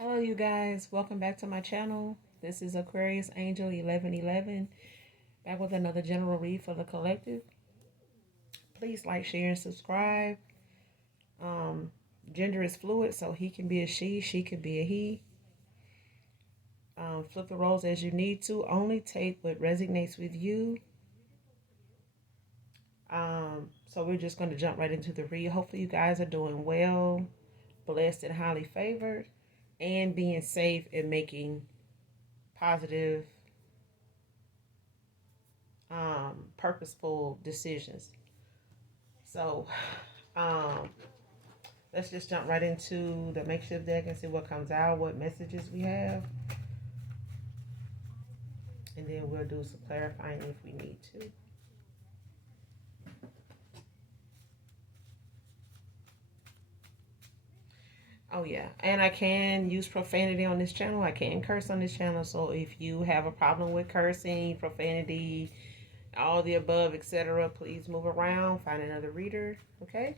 Hello, you guys. Welcome back to my channel. This is Aquarius Angel 1111, back with another general read for the collective. Please like, share, and subscribe. Um, Gender is fluid, so he can be a she can be a he. Flip the roles as you need to. Only take what resonates with you. So we're just going to jump right into the read. Hopefully, you guys are doing well, blessed, and highly favored, and being safe and making positive purposeful decisions. So, um, let's just jump right into the makeshift deck and see what comes out, what messages we have, and then we'll do some clarifying if we need to. Oh yeah, and I can use profanity on this channel. I can curse on this channel. So if you have a problem with cursing, profanity, all the above, etc., please move around. Find another reader. Okay.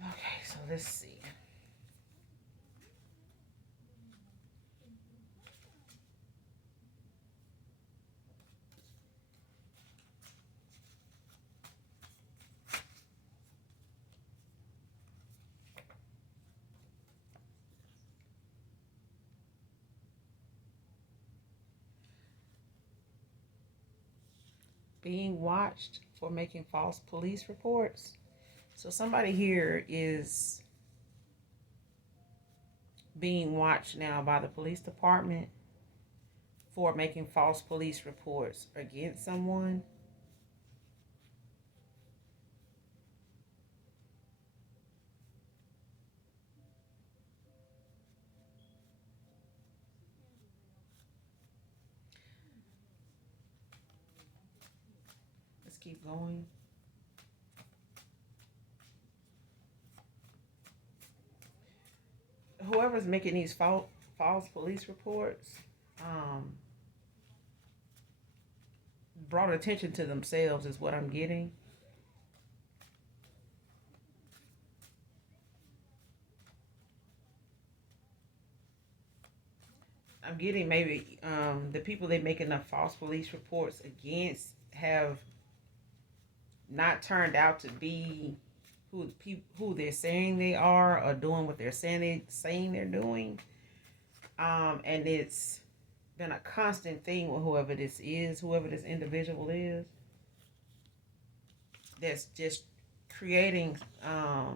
Okay. So let's see. Being watched for making false police reports. So somebody here is being watched now by the police department for making false police reports against someone. Let's keep going. Whoever's making these false police reports um, brought attention to themselves, is what I'm getting. I'm getting maybe the people they making the false police reports against have not turned out to be who they're saying they are, or doing what they're saying they're doing. And it's been a constant thing with whoever this individual is, that's just creating a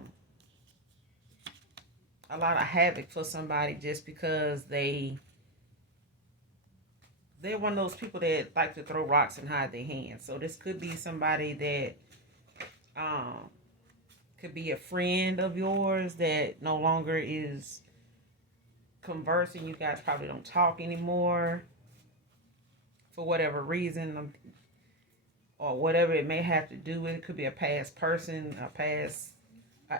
lot of havoc for somebody just because they're one of those people that like to throw rocks and hide their hands. So this could be somebody that um, could be a friend of yours that no longer is conversing. You guys probably don't talk anymore for whatever reason, or whatever it may have to do with. It could be a past person, a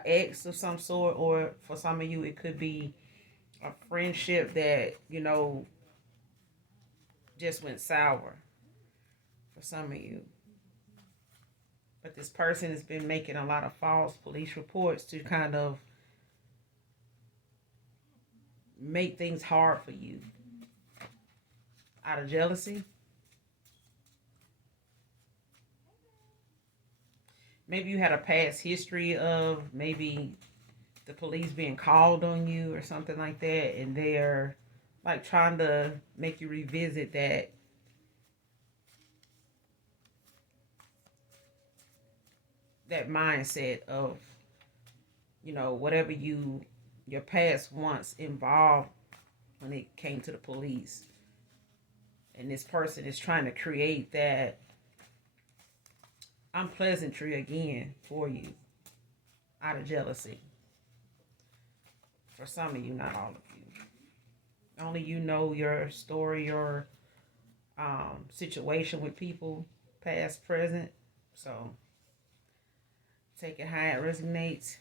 ex of some sort, or for some of you, it could be a friendship that just went sour for some of you. But this person has been making a lot of false police reports to kind of make things hard for you out of jealousy. Maybe you had a past history of maybe the police being called on you or something like that, and they're like trying to make you revisit that mindset of whatever your past once involved when it came to the police. And this person is trying to create that unpleasantry again for you out of jealousy. For some of you, not all of you. Only you know your story, your situation with people, past, present. So take it how it resonates.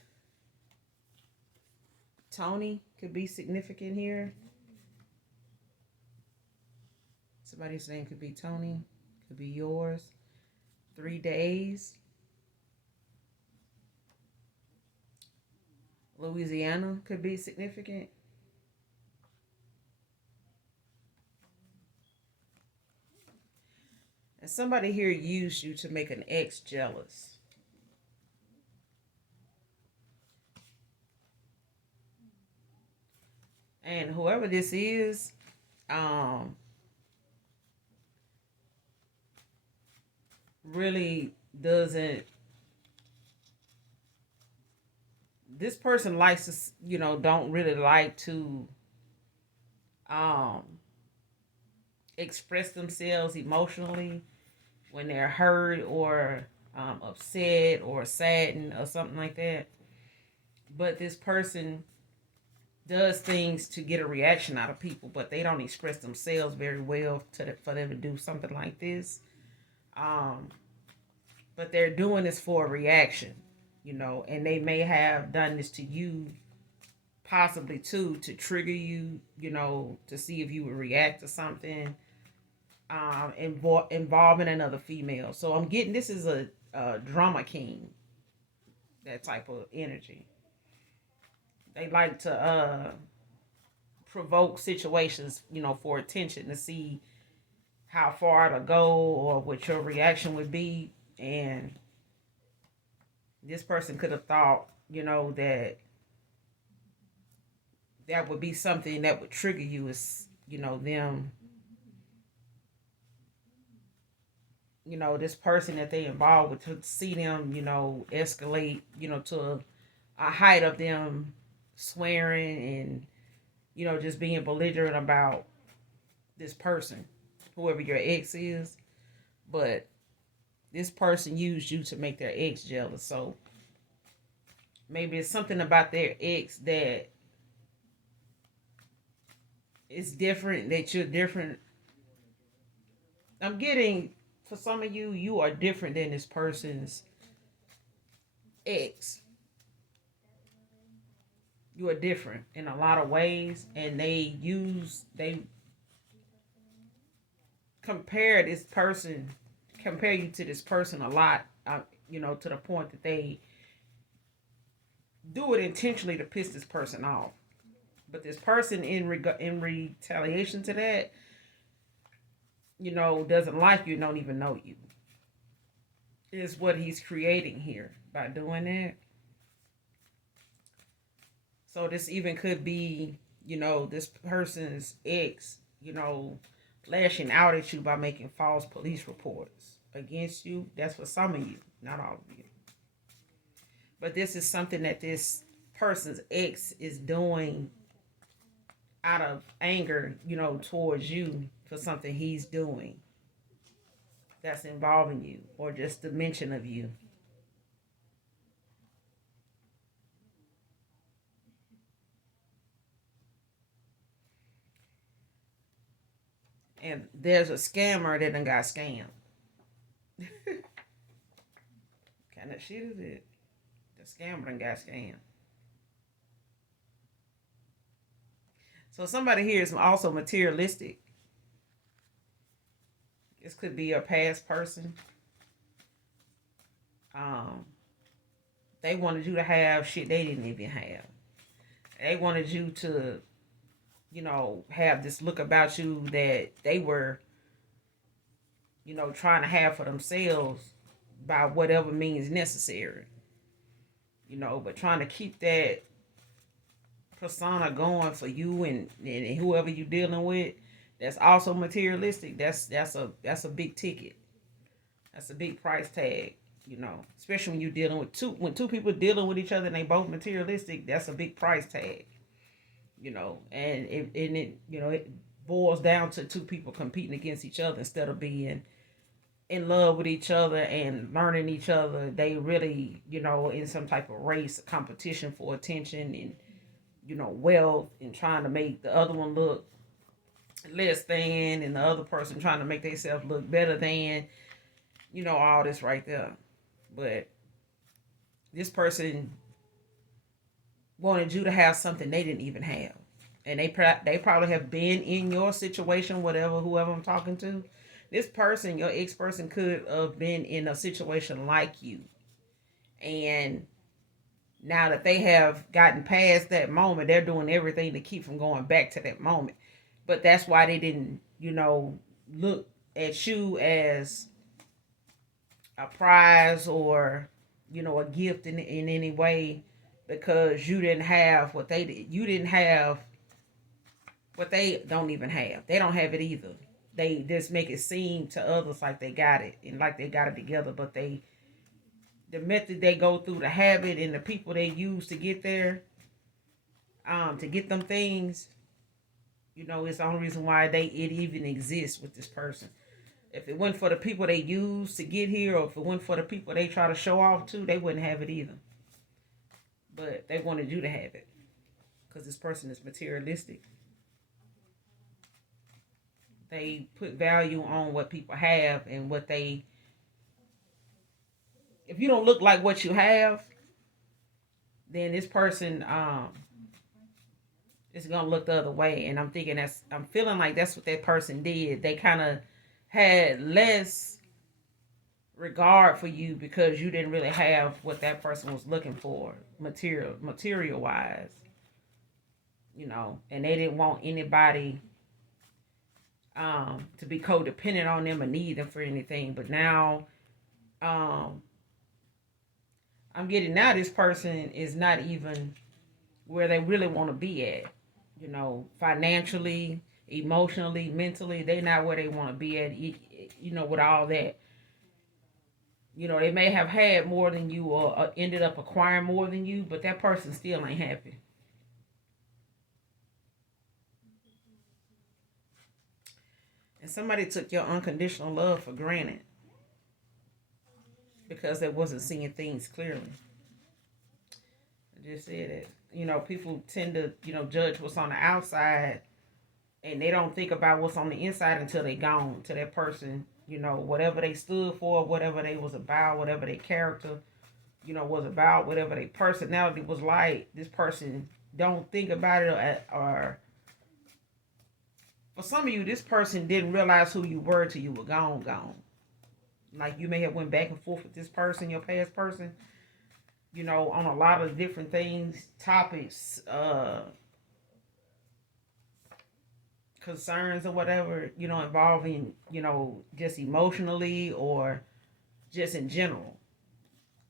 Tony could be significant here. Somebody's name could be Tony, could be yours. 3 days. Louisiana could be significant. And somebody here used you to make an ex jealous. And whoever this is, um, really doesn't. This person likes to, don't really like to um, express themselves emotionally when they're hurt or upset or saddened or something like that. But this person does things to get a reaction out of people, but they don't express themselves very well for them to do something like this. Um, but they're doing this for a reaction, and they may have done this to you, possibly too, to trigger you, to see if you would react to something involving another female. So I'm getting this is a drama king, that type of energy. They like to provoke situations, for attention to see how far to go or what your reaction would be. And this person could have thought, that that would be something that would trigger you, is, them, this person that they involved with, to see them, escalate, to a height of them swearing and, just being belligerent about this person, whoever your ex is. But this person used you to make their ex jealous. So maybe it's something about their ex that is different, that you're different. I'm getting, for some of you, you are different than this person's ex. You are different in a lot of ways, and they compare this person, compare you to this person a lot, to the point that they do it intentionally to piss this person off. But this person, in retaliation to that, doesn't like you, don't even know you. Is what he's creating here by doing that. So this even could be, this person's ex, lashing out at you by making false police reports against you. That's for some of you, not all of you. But this is something that this person's ex is doing out of anger, towards you for something he's doing that's involving you, or just the mention of you. And there's a scammer that done got scammed. Kind of shit is it? The scammer done got scammed. So somebody here is also materialistic. This could be a past person. Um, they wanted you to have shit they didn't even have. They wanted you to, have this look about you that they were, trying to have for themselves by whatever means necessary. But trying to keep that persona going for you and whoever you're dealing with, that's also materialistic. That's a big ticket. That's a big price tag. Especially when you're dealing with two people dealing with each other and they both materialistic. That's a big price tag. And it boils down to two people competing against each other instead of being in love with each other and learning each other. They really, in some type of race, competition for attention and, wealth, and trying to make the other one look less than, and the other person trying to make themselves look better than, all this right there. But this person wanted you to have something they didn't even have. and they probably have been in your situation, whatever, whoever I'm talking to. This person, your ex person, could have been in a situation like you, and now that they have gotten past that moment, they're doing everything to keep from going back to that moment. But that's why they didn't, look at you as a prize or, a gift in any way, because you didn't have what they did. You didn't have what they don't even have. They don't have it either. They just make it seem to others like they got it and like they got it together, but the method they go through, the habit and the people they use to get there, to get them things, it's the only reason why it even exists with this person. If it wasn't for the people they use to get here, or if it wasn't for the people they try to show off to, they wouldn't have it either. But they wanted you to have it because this person is materialistic. They put value on what people have and what they. If you don't look like what you have, then this person is gonna look the other way. And I'm feeling like that's what that person did. They kind of had less regard for you because you didn't really have what that person was looking for, material wise, and they didn't want anybody to be codependent on them or need them for anything. But now, I'm getting now this person is not even where they really want to be at, financially, emotionally, mentally. They're not where they want to be at, with all that. They may have had more than you, or ended up acquiring more than you, but that person still ain't happy. And somebody took your unconditional love for granted because they wasn't seeing things clearly. I just said it. People tend to, judge what's on the outside, and they don't think about what's on the inside until they gone to that person. Whatever they stood for, whatever they was about, whatever their character, was about, whatever their personality was like. This person don't think about it, or for some of you, this person didn't realize who you were till you were gone. Like you may have went back and forth with this person, your past person, on a lot of different things, topics, concerns or whatever, involving, just emotionally or just in general.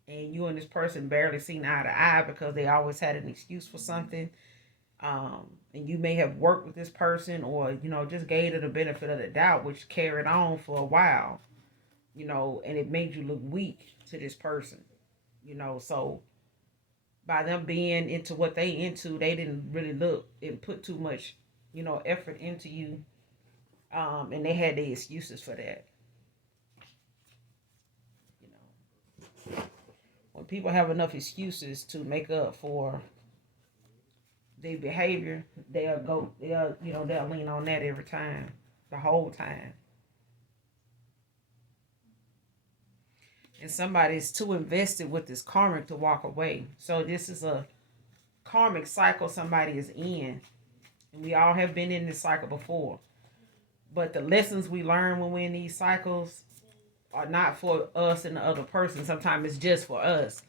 And you and this person barely seen eye to eye because they always had an excuse for something. And you may have worked with this person, or, just gave it the benefit of the doubt, which carried on for a while, and it made you look weak to this person, so by them being into what they into, they didn't really look and put too much, effort into you. And they had their excuses for that. You know, when people have enough excuses to make up for their behavior, they'll lean on that every time, the whole time. And somebody's too invested with this karmic to walk away. So this is a karmic cycle somebody is in. And we all have been in this cycle before. But the lessons we learn when we're in these cycles are not for us and the other person. Sometimes it's just for us.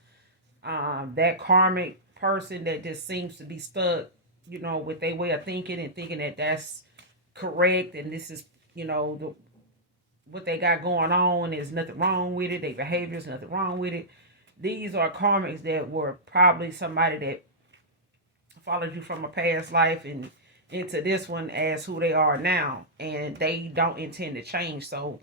That karmic person that just seems to be stuck, with their way of thinking and thinking that that's correct and this is, what they got going on. There's nothing wrong with it. Their behavior is nothing wrong with it. These are karmics that were probably somebody that followed you from a past life and into this one as who they are now, and they don't intend to change. So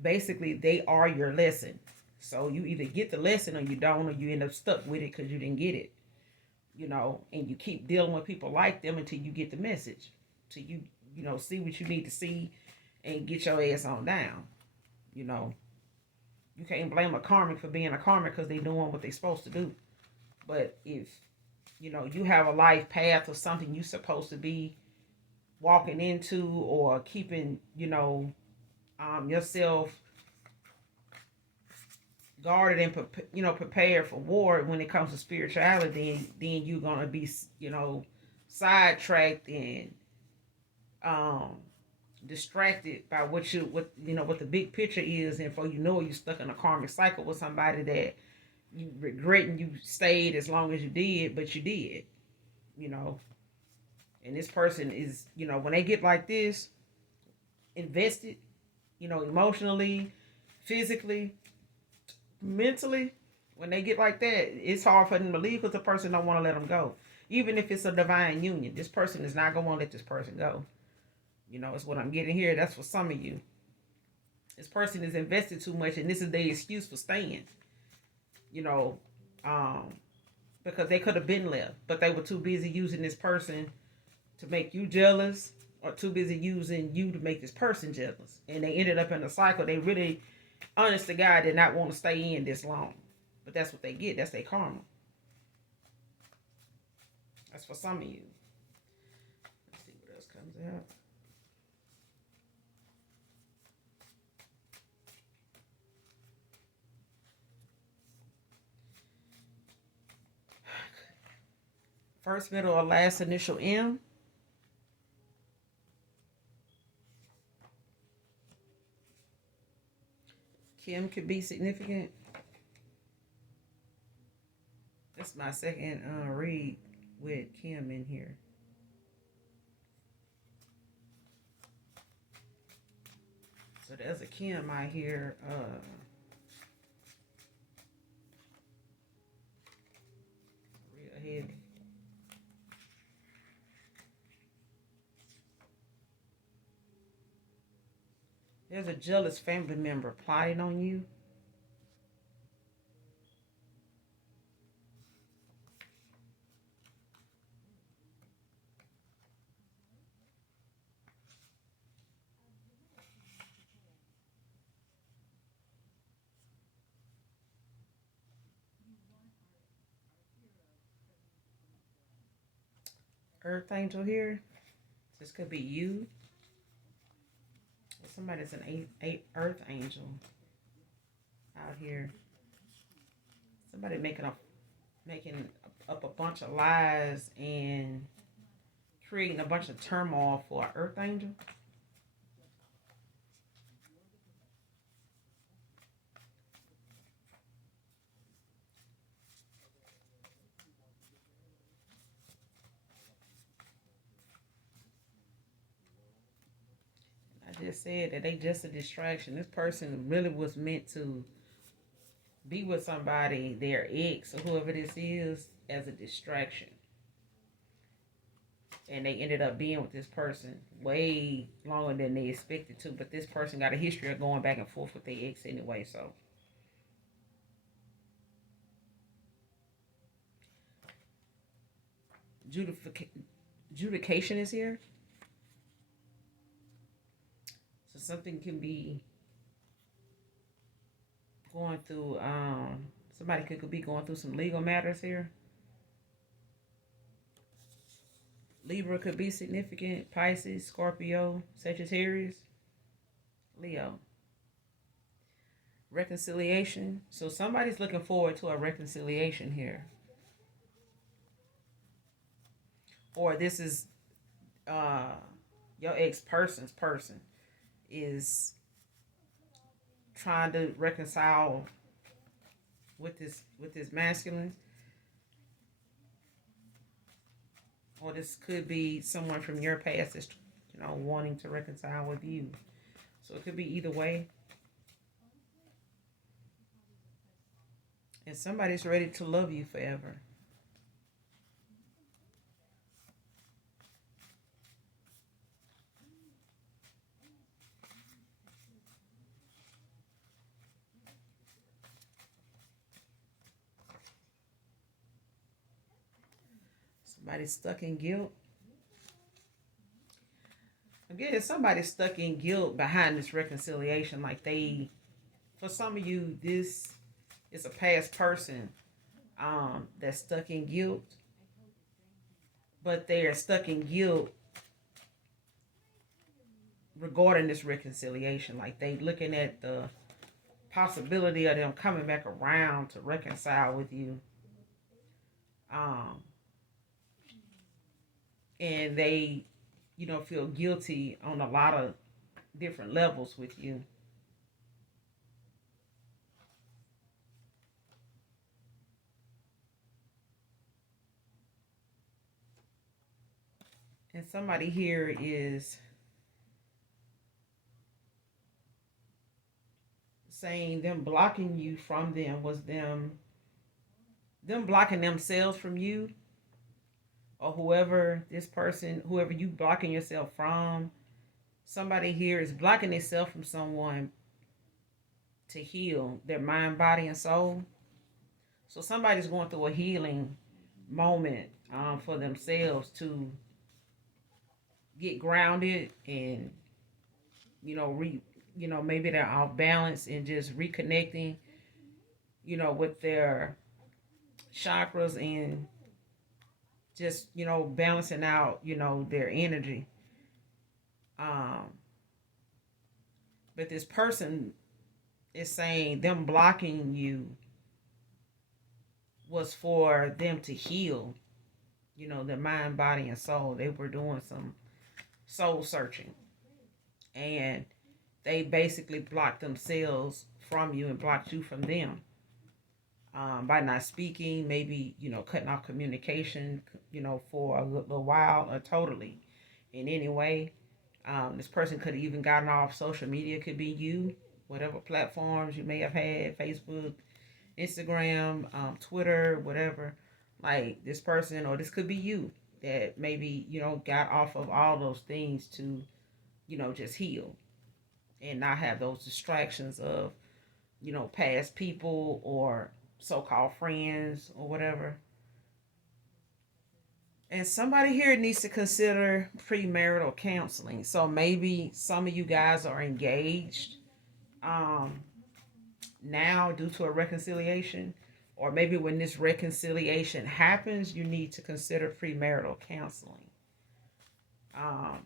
basically they are your lesson. So you either get the lesson or you don't, or you end up stuck with it because you didn't get it, and you keep dealing with people like them until you get the message, till you see what you need to see and get your ass on down. You can't blame a karmic for being a karmic because they doing what they supposed to do. But if you have a life path or something you supposed to be walking into, or keeping yourself guarded and prepared for war when it comes to spirituality, then you're gonna be sidetracked and um distracted by what the big picture is, and for you're stuck in a karmic cycle with somebody that you regretting you stayed as long as you did, but you did, you know. And this person is, when they get like this, invested, emotionally, physically, mentally, when they get like that, it's hard for them to leave because the person don't want to let them go. Even if it's a divine union, this person is not going to let this person go. It's what I'm getting here. That's for some of you. This person is invested too much, and this is their excuse for staying. You know, um, because they could have been left, but they were too busy using this person to make you jealous, or too busy using you to make this person jealous, and they ended up in a cycle. They really, honest to God, did not want to stay in this long, but that's what they get. That's their karma. That's for some of you. Let's see what else comes out. First, middle, or last initial M. Kim could be significant. That's my second read with Kim in here. So there's a Kim out here. Real heavy. There's a jealous family member plotting on you. Earth angel here. This could be you. Somebody's an earth angel out here. Somebody making up a bunch of lies and creating a bunch of turmoil for an earth angel. I just said that they just a distraction. This person really was meant to be with somebody, their ex or whoever this is, as a distraction. And they ended up being with this person way longer than they expected to. But this person got a history of going back and forth with their ex anyway, so. Judication is here. So something can be going through, somebody could be going through some legal matters here. Libra could be significant. Pisces, Scorpio, Sagittarius, Leo. Reconciliation. So somebody's looking forward to a reconciliation here. Or this is your ex-person's person is trying to reconcile with this masculine. Or this could be someone from your past that's wanting to reconcile with you. So it could be either way. And somebody's ready to love you forever. Somebody's stuck in guilt. Again, somebody's stuck in guilt behind this reconciliation. Like for some of you, this is a past person that's stuck in guilt. But they are stuck in guilt regarding this reconciliation. Like they looking at the possibility of them coming back around to reconcile with you. and they, feel guilty on a lot of different levels with you. And somebody here is saying them blocking you from them was them blocking themselves from you, or whoever you blocking yourself from. Somebody here is blocking themselves from someone to heal their mind, body, and soul. So somebody's going through a healing moment for themselves to get grounded and you know re maybe they're off balance and just reconnecting with their chakras and just balancing out their energy. um but this person is saying them blocking you was for them to heal their mind, body, and soul. They were doing some soul searching, and they basically blocked themselves from you and blocked you from them, by not speaking, maybe cutting off communication, for a little while or totally in any way. This person could have even gotten off social media. Could be you, whatever platforms you may have had, Facebook, Instagram, Twitter, whatever. Like this person, or this could be you that maybe got off of all those things to just heal and not have those distractions of past people or so-called friends or whatever. And somebody here needs to consider premarital counseling. So maybe some of you guys are engaged um, now due to a reconciliation, or maybe when this reconciliation happens, you need to consider premarital counseling, um,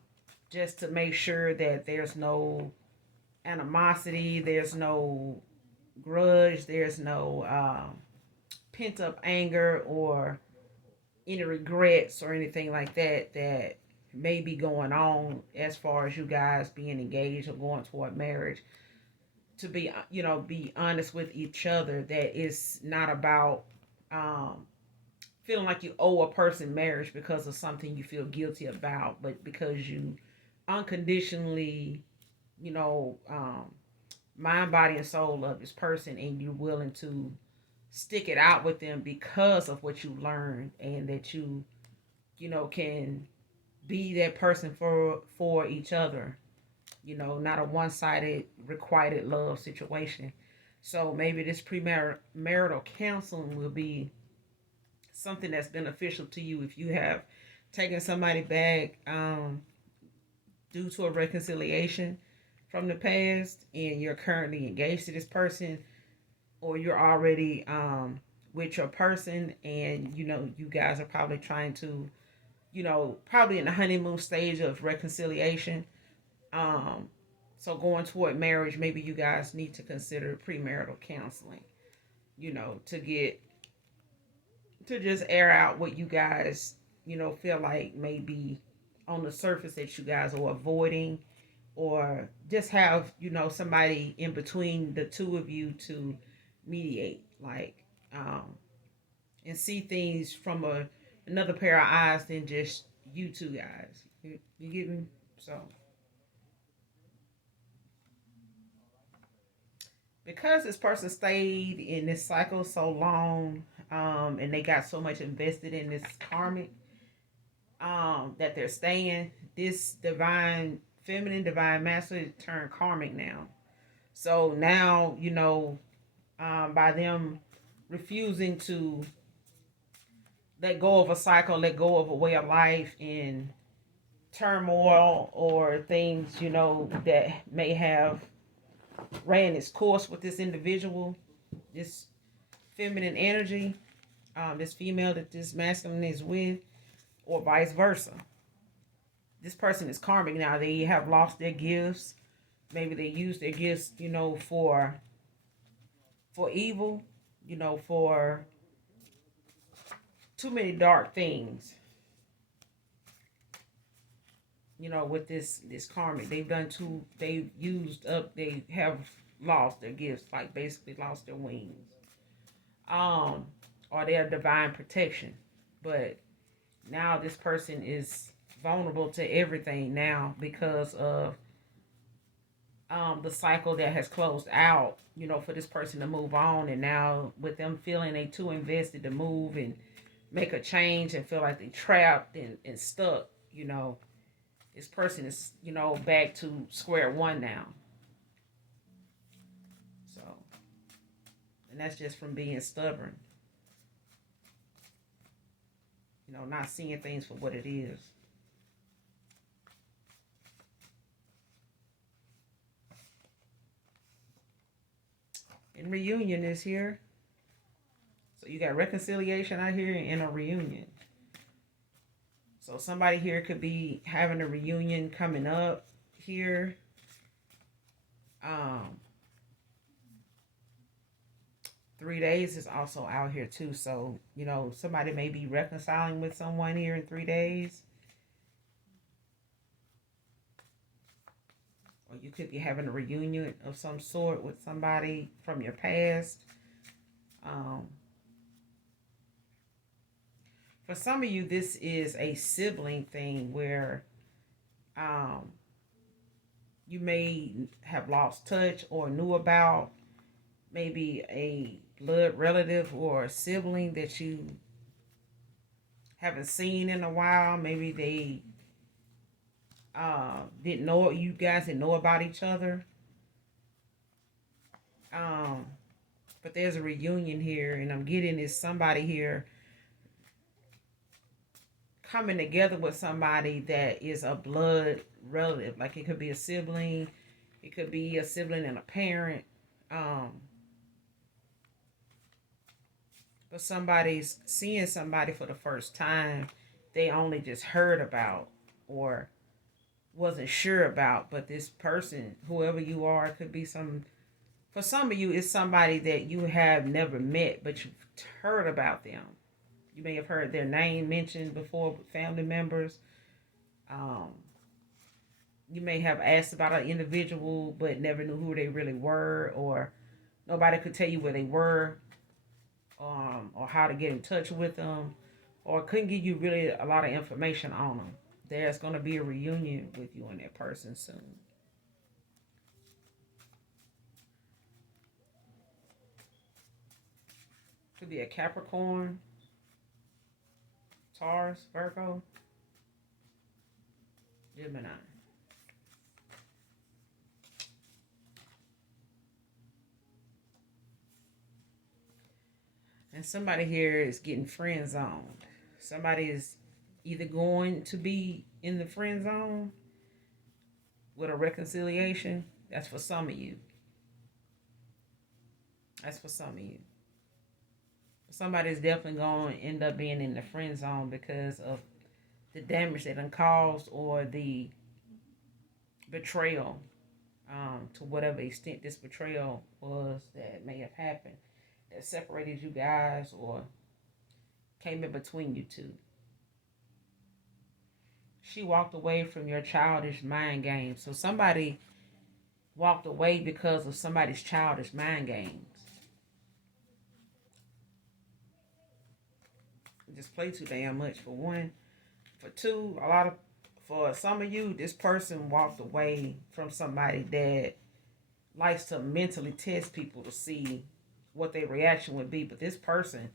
just to make sure that there's no animosity, there's no grudge, there's no pent up anger or any regrets or anything like that may be going on as far as you guys being engaged or going toward marriage. To be be honest with each other, that it's not about um, feeling like you owe a person marriage because of something you feel guilty about, but because you unconditionally you know um, mind, body, and soul of this person, and you're willing to stick it out with them because of what you learned, and that you can be that person for each other. Not a one-sided requited love situation. So maybe this premarital counseling will be something that's beneficial to you if you have taken somebody back due to a reconciliation from the past, and you're currently engaged to this person, or you're already with your person, and you guys are probably trying to probably in the honeymoon stage of reconciliation. um so going toward marriage, maybe you guys need to consider premarital counseling, to get to just air out what you guys feel like may be on the surface that you guys are avoiding, or just have somebody in between the two of you to mediate, like, um and see things from another pair of eyes than just you two guys. You get me? So because this person stayed in this cycle so long, and they got so much invested in this karmic, that they're staying, this divine feminine, divine masculine turned karmic now. So now, by them refusing to let go of a cycle, let go of a way of life in turmoil, or things, that may have ran its course with this individual, this feminine energy, this female that this masculine is with, or vice versa. This person is karmic now. They have lost their gifts. Maybe they use their gifts, for evil, for too many dark things. with this karmic. They've used up, they have lost their gifts, like basically lost their wings. Um, or their divine protection. But now this person is vulnerable to everything now because of the cycle that has closed out, for this person to move on. And now with them feeling they too invested to move and make a change and feel like they trapped and stuck, this person is, back to square one now. So, and that's just from being stubborn, not seeing things for what it is. And reunion is here. So you got reconciliation out here and a reunion. So somebody here could be having a reunion coming up here. 3 days is also out here too. So, somebody may be reconciling with someone here in 3 days. Or you could be having a reunion of some sort with somebody from your past. For some of you, this is a sibling thing where you may have lost touch or knew about maybe a blood relative or a sibling that you haven't seen in a while. Maybe they didn't know, you guys didn't know about each other. But there's a reunion here, and I'm getting is somebody here coming together with somebody that is a blood relative. Like it could be a sibling, it could be a sibling and a parent. But somebody's seeing somebody for the first time they only just heard about or wasn't sure about. But this person, whoever you are, could be for some of you, it's somebody that you have never met, but you've heard about them. You may have heard their name mentioned before with family members. You may have asked about an individual, but never knew who they really were, or nobody could tell you where they were, or how to get in touch with them, or couldn't give you really a lot of information on them. There's going to be a reunion with you and that person soon. Could be a Capricorn, Taurus, Virgo, Gemini. And somebody here is getting friend zoned. Somebody is either going to be in the friend zone with a reconciliation. That's for some of you. That's for some of you. Somebody's definitely going to end up being in the friend zone because of the damage they done caused or the betrayal, to whatever extent this betrayal was that may have happened, that separated you guys or came in between you two. She walked away from your childish mind games. So somebody walked away because of somebody's childish mind games. Just play too damn much, for one. For two, for some of you, this person walked away from somebody that likes to mentally test people to see what their reaction would be. But this person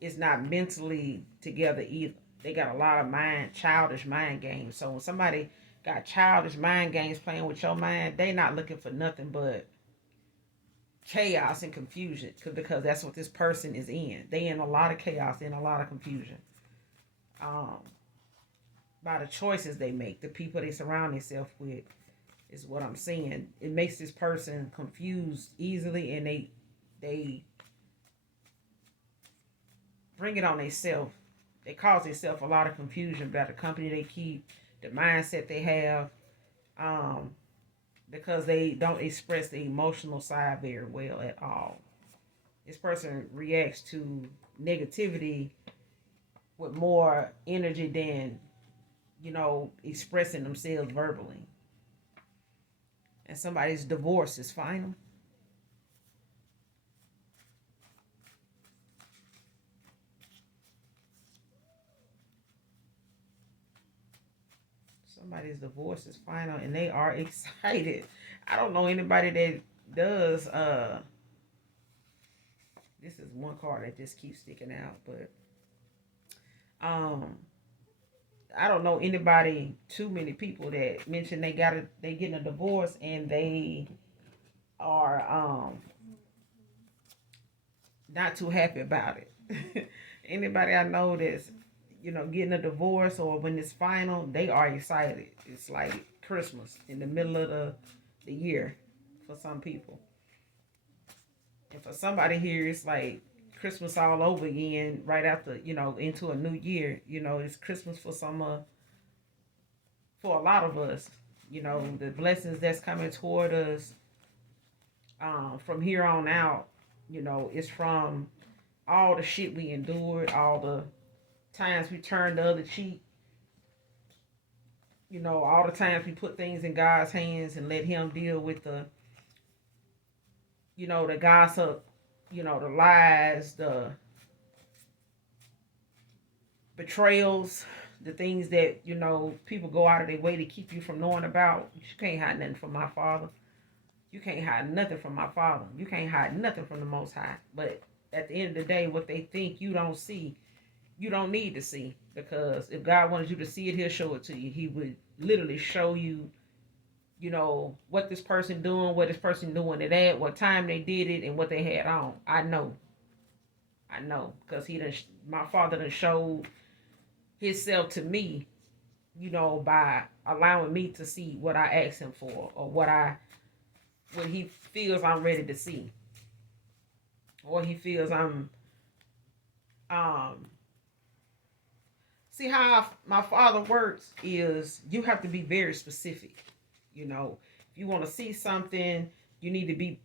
is not mentally together either. They got a lot of childish mind games. So when somebody got childish mind games playing with your mind, they not looking for nothing but chaos and confusion, because that's what this person is in. They in a lot of chaos, in a lot of confusion. By the choices they make, the people they surround themselves with, is what I'm seeing. It makes this person confused easily, and they bring it on themselves. They cause themselves a lot of confusion about the company they keep, the mindset they have, because they don't express the emotional side very well at all. This person reacts to negativity with more energy than expressing themselves verbally. And somebody's divorce is final. Somebody's divorce is final and they are excited. I don't know anybody that does. This is one card that just keeps sticking out, but um I don't know anybody, too many people that mention they getting a divorce and they are not too happy about it. Anybody I know that's getting a divorce or when it's final, they are excited. It's like Christmas in the middle of the year for some people. And for somebody here, it's like Christmas all over again right after, into a new year. It's Christmas for for a lot of us. The blessings that's coming toward us from here on out, is from all the shit we endured, all the times we turned the other cheek, all the times we put things in God's hands and let Him deal with the gossip, the lies, the betrayals, the things that, people go out of their way to keep you from knowing about. You can't hide nothing from my Father. You can't hide nothing from my Father. You can't hide nothing from the Most High. But at the end of the day, what they think you don't see, you don't need to see. Because if God wanted you to see it, He'll show it to you. He would literally show you, what this person doing, what this person doing it at, what time they did it, and what they had on. I know. Because my Father done showed Himself to me, by allowing me to see what I asked Him for, or what He feels I'm ready to see, or He feels I'm um see how my Father works is you have to be very specific. If you want to see something, you need to be,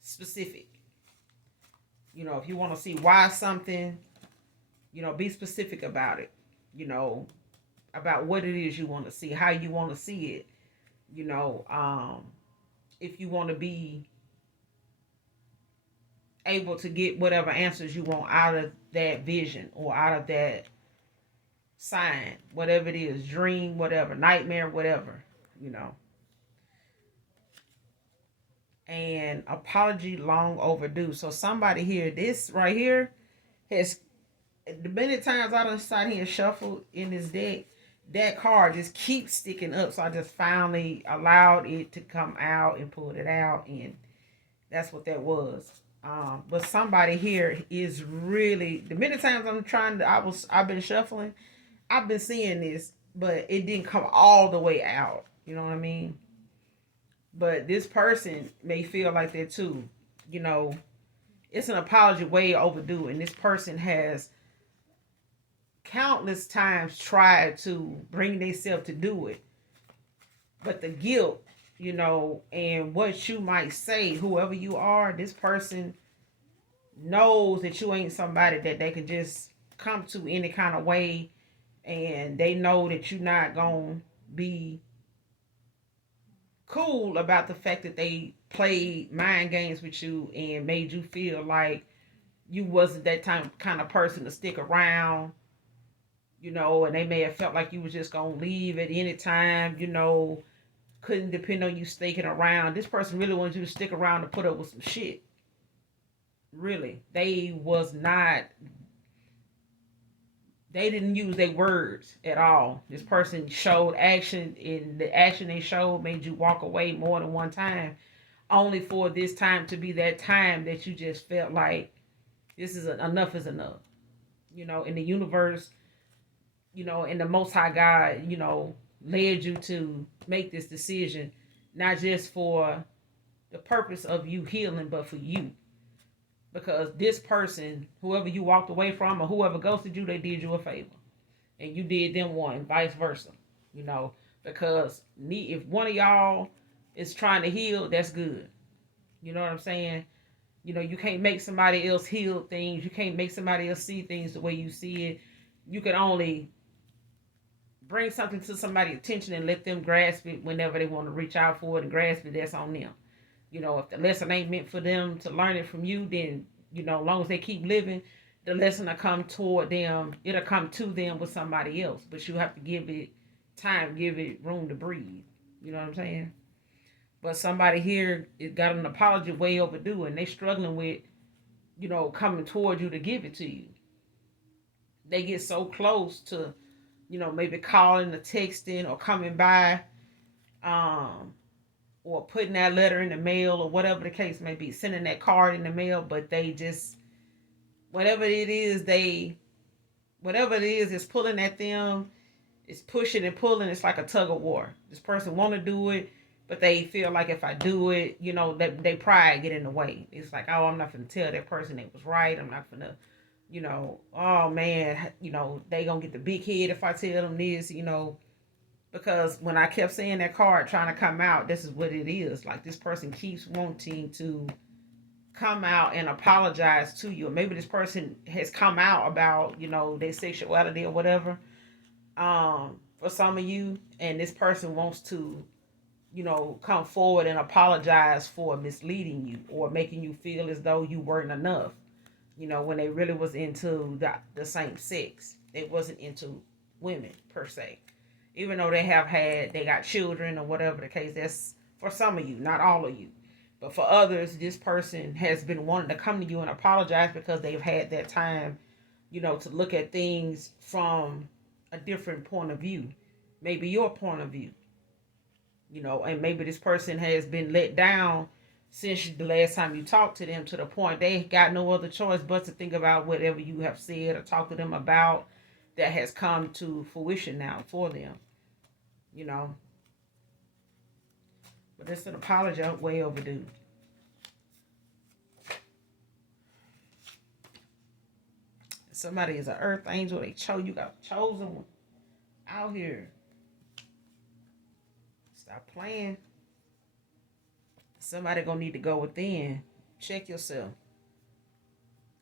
specific. If you want to see why something, be specific about it. About what it is you want to see, how you want to see it. If you want to be able to get whatever answers you want out of that vision or out of that sign, whatever it is, dream, whatever, nightmare, whatever, you know. And apology long overdue. So somebody here, this right here, has the many times I done sat here and shuffled in this deck, that card just keeps sticking up. So I just finally allowed it to come out and pulled it out, and that's what that was. But somebody here is really the many times I've been shuffling, I've been seeing this, but it didn't come all the way out. You know what I mean? But this person may feel like that too. You know, it's an apology way overdue, and this person has countless times tried to bring themselves to do it, but the guilt, and what you might say, whoever you are, this person knows that you ain't somebody that they can just come to any kind of way, and they know that you're not gonna be cool about the fact that they played mind games with you and made you feel like you wasn't that kind of person to stick around, and they may have felt like you was just gonna leave at any time, couldn't depend on you sticking around. This person really wanted you to stick around to put up with some shit. Really. They didn't use their words at all. This person showed action, and the action they showed made you walk away more than one time, only for this time to be that time that you just felt like enough is enough. In the universe, and the Most High God, led you to make this decision, not just for the purpose of you healing, but for you. Because this person, whoever you walked away from or whoever ghosted you, they did you a favor. And you did them one, and vice versa. Because if one of y'all is trying to heal, that's good. You know what I'm saying? You can't make somebody else heal things. You can't make somebody else see things the way you see it. you can only bring something to somebody's attention and let them grasp it whenever they want to reach out for it and grasp it. That's on them. If the lesson ain't meant for them to learn it from you, then as long as they keep living, the lesson will come toward them. It'll come to them with somebody else. But you have to give it time, give it room to breathe. You know what I'm saying? But somebody here it got an apology way overdue, and they struggling with coming toward you to give it to you. They get so close to maybe calling or texting or coming by, um, or putting that letter in the mail or whatever the case may be, sending that card in the mail, but they just whatever it is is pulling at them, it's pushing and pulling. It's like a tug of war. This person want to do it, but they feel like if I do it, that they pride get in the way. It's like, oh, I'm not gonna tell that person it was right. I'm not gonna, oh man, they gonna get the big head if I tell them this, because when I kept saying that card trying to come out, this is what it is. Like this person keeps wanting to come out and apologize to you. Or maybe this person has come out about, their sexuality or whatever. For some of you, and this person wants to, come forward and apologize for misleading you or making you feel as though you weren't enough. When they really was into the same sex. They wasn't into women per se. Even though they got children or whatever the case. That's for some of you, not all of you. But for others, this person has been wanting to come to you and apologize because they've had that time, to look at things from a different point of view. Maybe your point of view. And maybe this person has been let down since the last time you talked to them, to the point they got no other choice but to think about whatever you have said or talked to them about that has come to fruition now for them. But it's an apology way overdue. Somebody is an earth angel. You got a chosen one out here. Stop playing. Somebody gonna need to go within. Check yourself.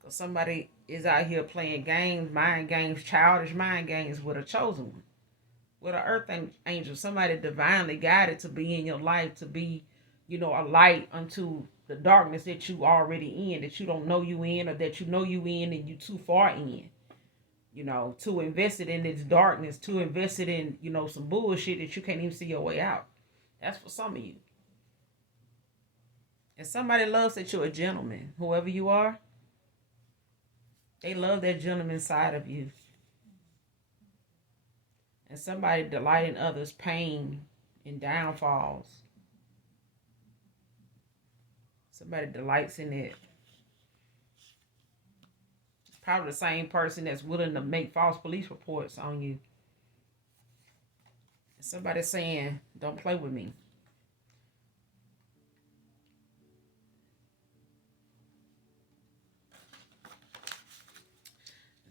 Because somebody is out here playing games, mind games, childish mind games with a chosen one. With an earth angel. Somebody divinely guided to be in your life, to be, a light unto the darkness that you already in, that you don't know you in, or that you know you in and you too far in. To invest it in this darkness, to invest it in, some bullshit that you can't even see your way out. That's for some of you. And somebody loves that you're a gentleman. Whoever you are, they love that gentleman side of you. And somebody delight in others' pain and downfalls. Somebody delights in it. It's probably the same person that's willing to make false police reports on you. Somebody saying, don't play with me.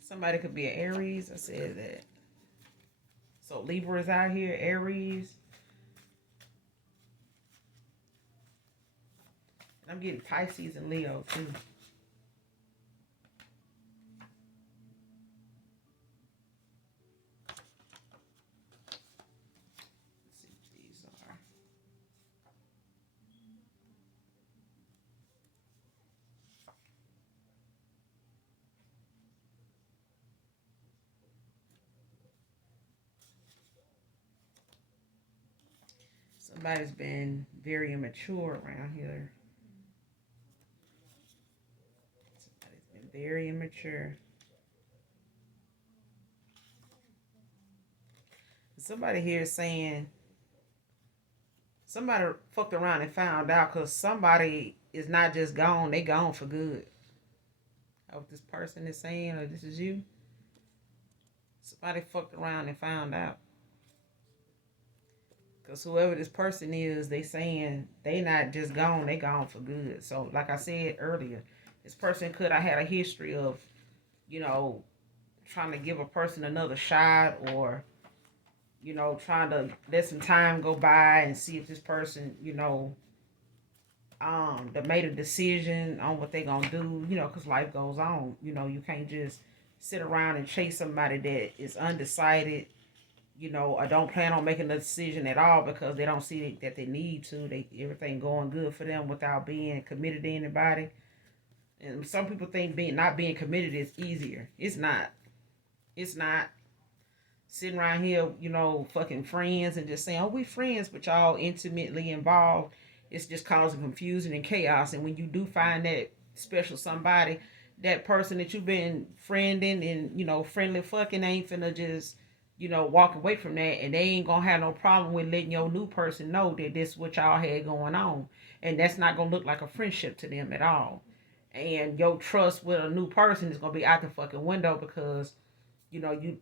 Somebody could be an Aries. I said that. So Libra is out here, Aries. I'm getting Pisces and Leo too. Let's see what these are. Somebody's been very immature around here. Somebody's been very immature. Somebody here is saying somebody fucked around and found out, because somebody is not just gone, they gone for good. I hope this person is saying, or this is you. Somebody fucked around and found out. Because whoever this person is, they saying they not just gone, they gone for good. So like I said earlier, this person could have had a history of, trying to give a person another shot, or, trying to let some time go by and see if this person, that made a decision on what they gonna do, because life goes on. You can't just sit around and chase somebody that is undecided, or don't plan on making a decision at all because they don't see that they need to. They everything going good for them without being committed to anybody. And some people think not being committed is easier. It's not. It's not. Sitting around here, fucking friends and just saying, "Oh, we friends," but y'all intimately involved. It's just causing confusion and chaos. And when you do find that special somebody, that person that you've been friending and friendly fucking ain't finna just walk away from that, and they ain't gonna have no problem with letting your new person know that this is what y'all had going on, and that's not gonna look like a friendship to them at all. And your trust with a new person is gonna be out the fucking window because you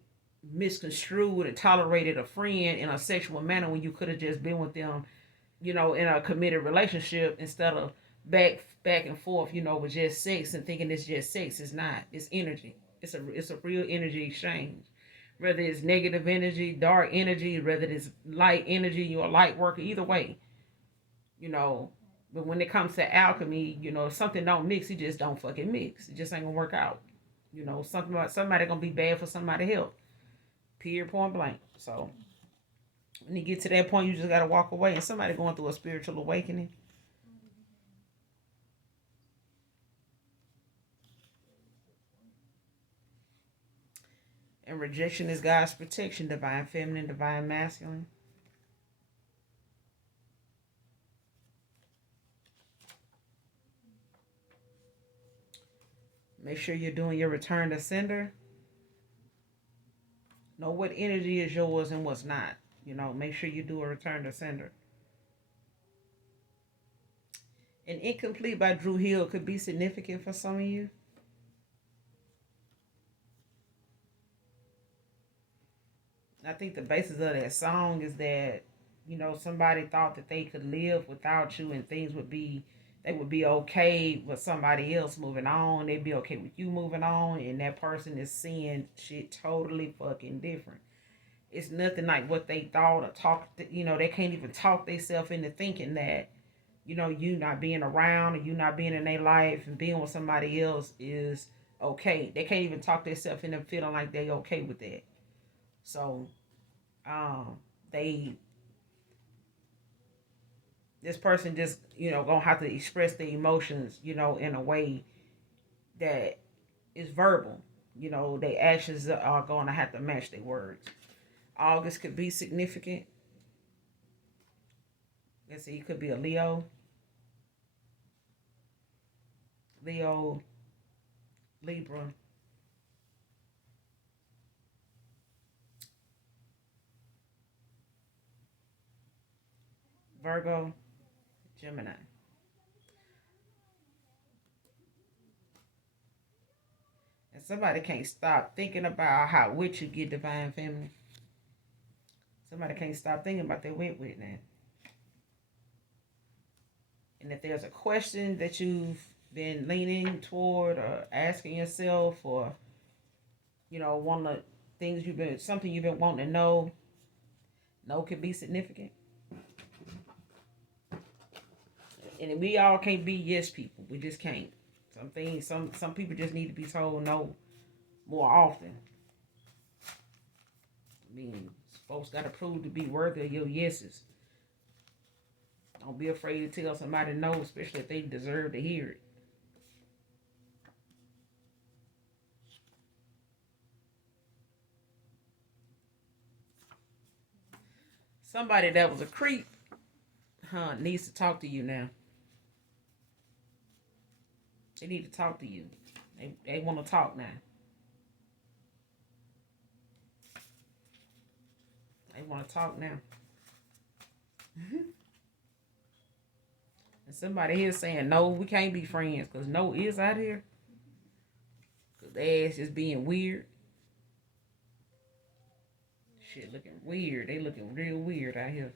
misconstrued and tolerated a friend in a sexual manner when you could have just been with them, in a committed relationship instead of back and forth, with just sex and thinking it's just sex. It's not. It's energy. It's a real energy exchange. Whether it's negative energy, dark energy, whether it's light energy, you're a light worker, either way, you know. But when it comes to alchemy, if something don't mix, it just don't fucking mix. It just ain't gonna work out. Somebody gonna be bad for somebody else. Period, point blank. So when you get to that point, you just gotta walk away. And somebody going through a spiritual awakening. And rejection is God's protection, divine feminine, divine masculine. Make sure you're doing your return to sender. Know what energy is yours and what's not. Make sure you do a return to sender. And Incomplete by Dru Hill could be significant for some of you. I think the basis of that song is that, somebody thought that they could live without you and they would be okay with somebody else moving on. They'd be okay with you moving on. And that person is seeing shit totally fucking different. It's nothing like what they thought or talked. They can't even talk themselves into thinking that, you not being around and you not being in their life and being with somebody else is okay. They can't even talk themselves into feeling like they okay with that. So, they this person just gonna have to express their emotions in a way that is verbal. Their actions are gonna have to match their words. August could be significant. Let's see, it could be a Leo, Libra, Virgo, Gemini. And somebody can't stop thinking about how with you get divine feminine. Somebody can't stop thinking about their with now. And if there's a question that you've been leaning toward or asking yourself, or one of the things something you've been wanting to know, no could be significant. And we all can't be yes people. We just can't. Some people just need to be told no more often. I mean, folks got to prove to be worthy of your yeses. Don't be afraid to tell somebody no, especially if they deserve to hear it. Somebody that was a creep, needs to talk to you now. They need to talk to you. They want to talk now. They want to talk now. And somebody here saying, no, we can't be friends because no is out here. Because their ass is being weird. Shit looking weird. They looking real weird out here.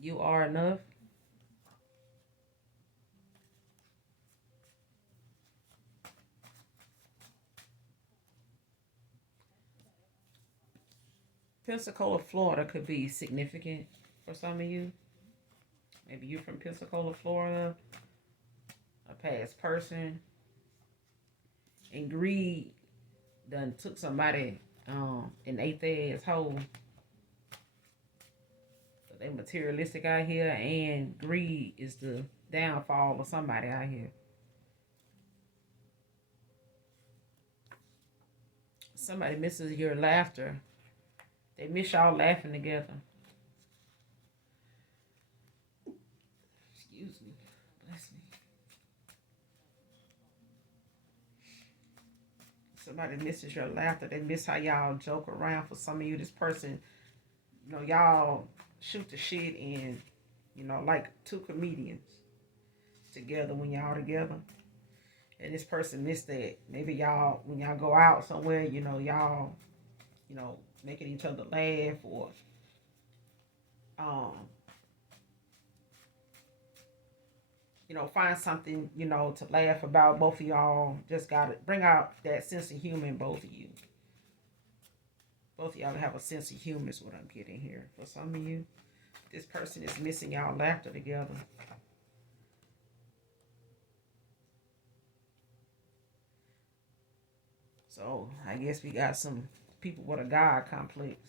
You are enough. Pensacola, Florida could be significant. for some of you. Maybe you're from Pensacola, Florida, a past person. And greed done took somebody and ate their ass whole. So they materialistic out here, and greed is the downfall of somebody out here. Somebody misses your laughter. They miss y'all laughing together. Excuse me. Bless me. Somebody misses your laughter. They miss how y'all joke around. For some of you, this person, y'all shoot the shit and, like two comedians together when y'all together. And this person missed that. Maybe y'all, when y'all go out somewhere, y'all, making each other laugh or, find something, to laugh about. Both of y'all just got to bring out that sense of humor in both of you. Both of y'all have a sense of humor is what I'm getting here. For some of you, this person is missing y'all laughter together. So I guess we got some people with a God complex.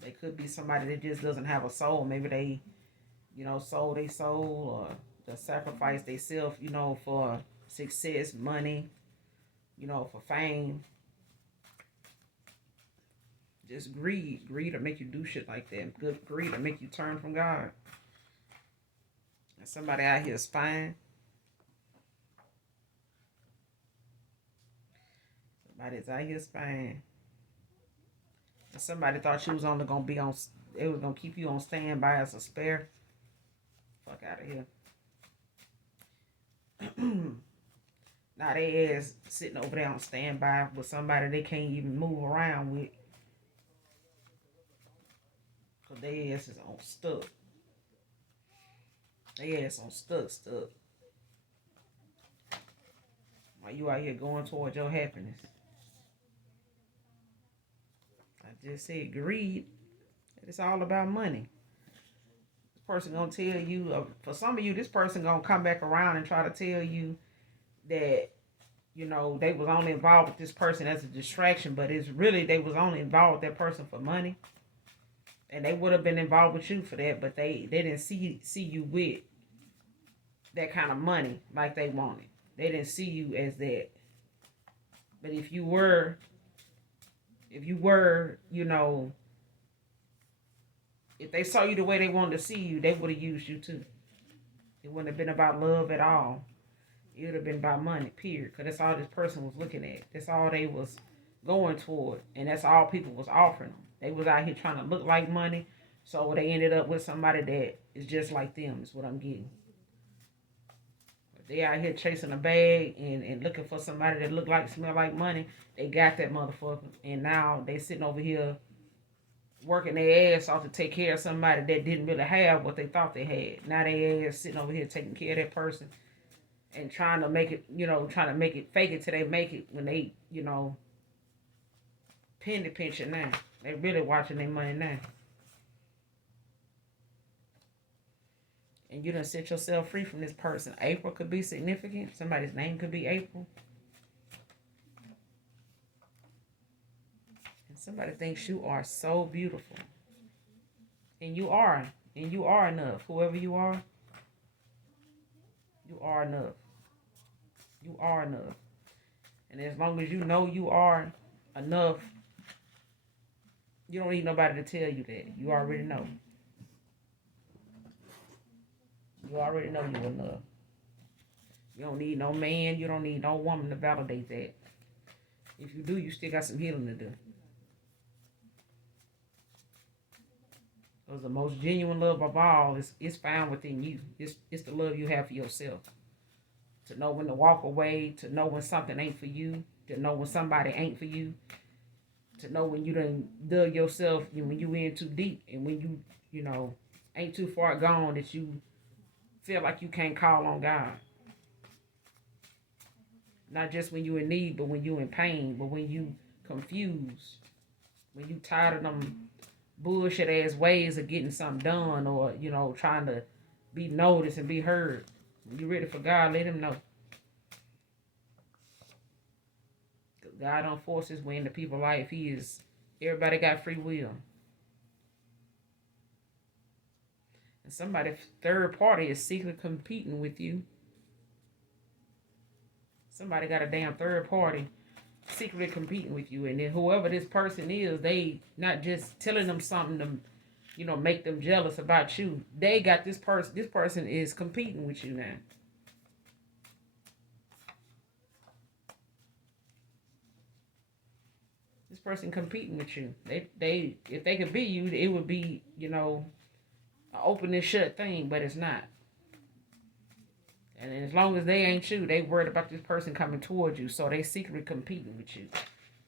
They could be somebody that just doesn't have a soul. Maybe they, sold their soul or just sacrificed themselves, for success, money, for fame. Just greed. Greed will make you do shit like that. Good greed will make you turn from God. And somebody out here spying. Somebody's out here spying. And somebody thought you was only gonna be on. It was gonna keep you on standby as a spare. Fuck out of here. Now they ass sitting over there on standby with somebody they can't even move around with. Cause their ass is on stuck. Their ass on stuck. While you out here going towards your happiness. I just said greed. It's all about money. This person gonna tell you, for some of you, this person gonna come back around and try to tell you that, they was only involved with this person as a distraction, but it's really they was only involved with that person for money. And they would have been involved with you for that, but they didn't see you with that kind of money like they wanted. They didn't see you as that. But if you were, if they saw you the way they wanted to see you, they would have used you too. It wouldn't have been about love at all. It would have been about money, period. Because that's all this person was looking at. That's all they was going toward. And that's all people was offering them. They was out here trying to look like money. So they ended up with somebody that is just like them, is what I'm getting. They out here chasing a bag and looking for somebody that look like, smell like money. They got that motherfucker. And now they sitting over here working their ass off to take care of somebody that didn't really have what they thought they had. Now they ass sitting over here taking care of that person and trying to make it, fake it till they make it when they, penny pinching now. They really watching their money now. And you done set yourself free from this person. April could be significant. Somebody's name could be April. And somebody thinks you are so beautiful. And you are. And you are enough. Whoever you are enough. You are enough. And as long as you know you are enough, you don't need nobody to tell you that. You already know. You already know you're enough. You don't need no man. You don't need no woman to validate that. If you do, you still got some healing to do. Because the most genuine love of all is found within you. It's the love you have for yourself. To know when to walk away. To know when something ain't for you. To know when somebody ain't for you. To know when you done dug yourself. When you in too deep. And when you ain't too far gone that you feel like you can't call on God. Not just when you in need, but when you in pain, but when you confused. When you tired of them bullshit ass ways of getting something done, or trying to be noticed and be heard. When you ready for God, let him know. God don't force his way into people's life. Everybody got free will. And somebody third party is secretly competing with you. Somebody got a damn third party secretly competing with you. And then whoever this person is, they not just telling them something to, make them jealous about you. They got this person. This person is competing with you now. This person competing with you. They if they could be you, it would be, an open and shut thing, but it's not. And as long as they ain't you, they worried about this person coming towards you. So they secretly competing with you.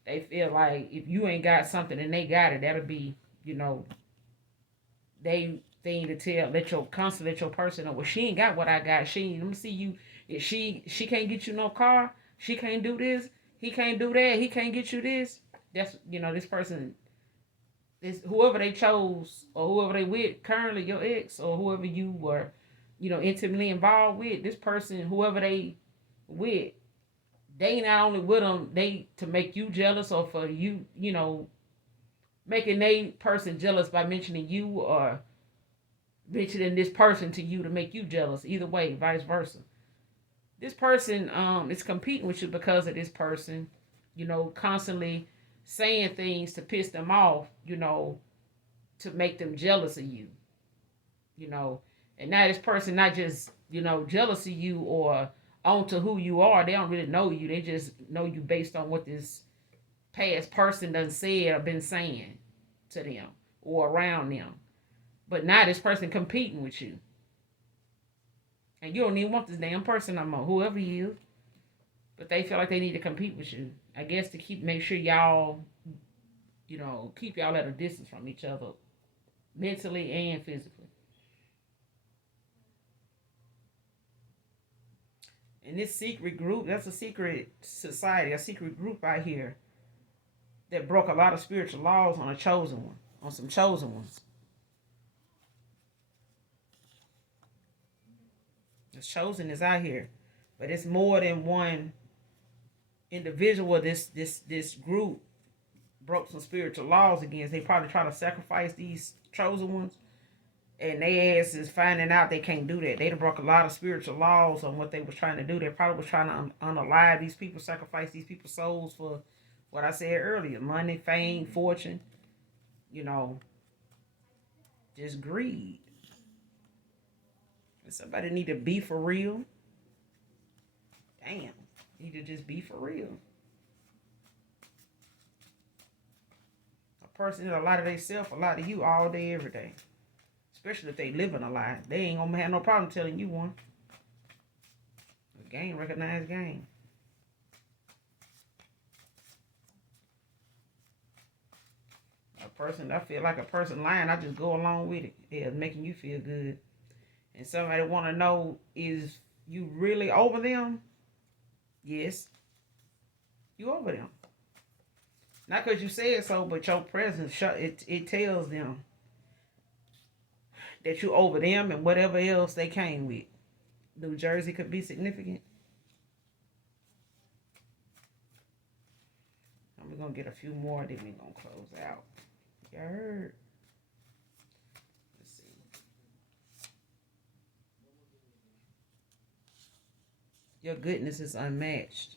They feel like if you ain't got something and they got it, that'll be, they thing to tell. Let your person know. Well, she ain't got what I got. Let me see you. If she can't get you no car, she can't do this. He can't do that. He can't get you this. That's this person. This whoever they chose or whoever they with currently, your ex or whoever you were, intimately involved with. This person, whoever they with, they not only with them, they to make you jealous or for you, making they person jealous by mentioning you or mentioning this person to you to make you jealous. Either way, vice versa. This person is competing with you because of this person, constantly saying things to piss them off, to make them jealous of you, and now this person not just, jealous of you or onto who you are. They don't really know you. They just know you based on what this past person done said or been saying to them or around them. But now this person competing with you. And you don't even want this damn person no more, whoever he is. But they feel like they need to compete with you. I guess to make sure y'all, keep y'all at a distance from each other, mentally and physically. And this secret group, that's a secret society, a secret group out here that broke a lot of spiritual laws on a chosen one, on some chosen ones. The chosen is out here, but it's more than one individual. This group broke some spiritual laws against. They probably try to sacrifice these chosen ones, and they ass is finding out they can't do that. They done broke a lot of spiritual laws on what they was trying to do. They probably was trying to unalive these people, sacrifice these people's souls for what I said earlier: money, fame, fortune. Just greed. And somebody need to be for real. Damn, need to just be for real. A person is a lot of themselves, a lot of you all day, every day. Especially if they living a lie. They ain't gonna have no problem telling you one. A game, recognized game. I feel like a person lying, I just go along with it. Yeah, making you feel good. And somebody want to know, is you really over them? Yes. You over them. Not because you said so, but your presence, it tells them that you over them and whatever else they came with. New Jersey could be significant. And we're going to get a few more, then we're going to close out. You heard? Let's see. Your goodness is unmatched.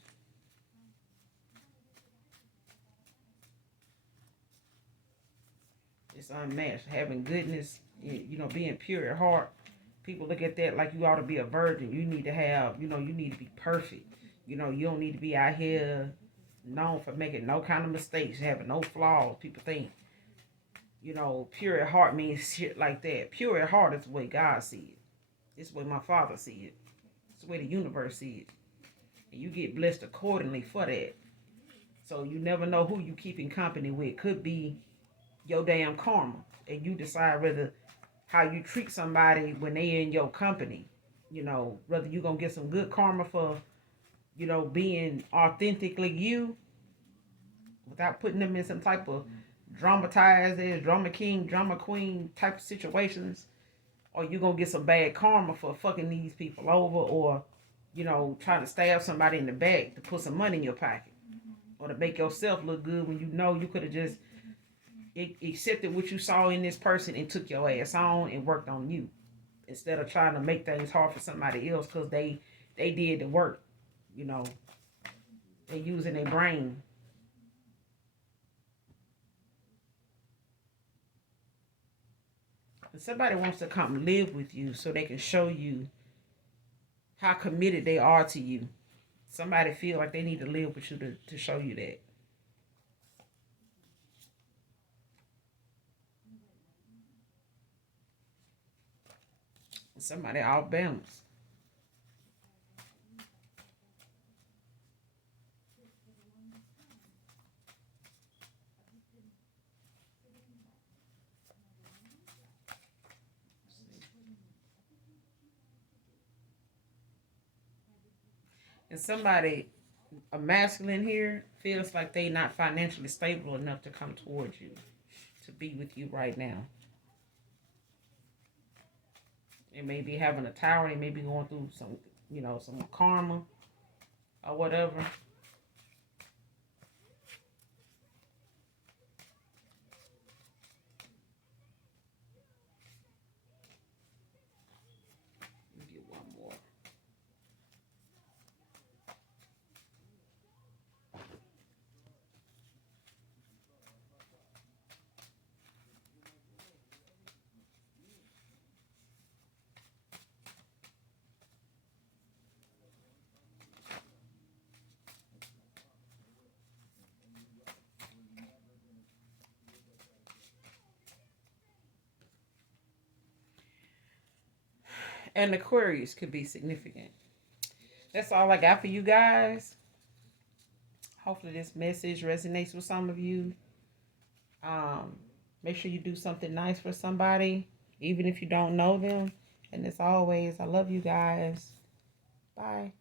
It's unmatched. Having goodness, being pure at heart. People look at that like you ought to be a virgin. You need to have, you need to be perfect. You don't need to be out here known for making no kind of mistakes, having no flaws. People think, pure at heart means shit like that. Pure at heart is the way God sees it. It's the way my Father sees it. It's the way the universe sees it. And you get blessed accordingly for that. So you never know who you keeping company with. Could be your damn karma. And you decide whether how you treat somebody when they in your company. Whether you going to get some good karma for, being authentically you without putting them in some type of dramatized as drama king, drama queen type of situations, or you gonna get some bad karma for fucking these people over, or trying to stab somebody in the back to put some money in your pocket, or to make yourself look good when you could have just accepted what you saw in this person and took your ass on and worked on you instead of trying to make things hard for somebody else because they did the work. You know, they using their brain. And somebody wants to come live with you so they can show you how committed they are to you. Somebody feel like they need to live with you to show you that. Somebody off balance. And somebody, a masculine here, feels like they not financially stable enough to come towards you, to be with you right now. They may be having a tower. They may be going through some karma or whatever. Let me get one more. And Aquarius could be significant. That's all I got for you guys. Hopefully, this message resonates with some of you. Um, Make sure you do something nice for somebody, even if you don't know them. And as always, I love you guys. Bye.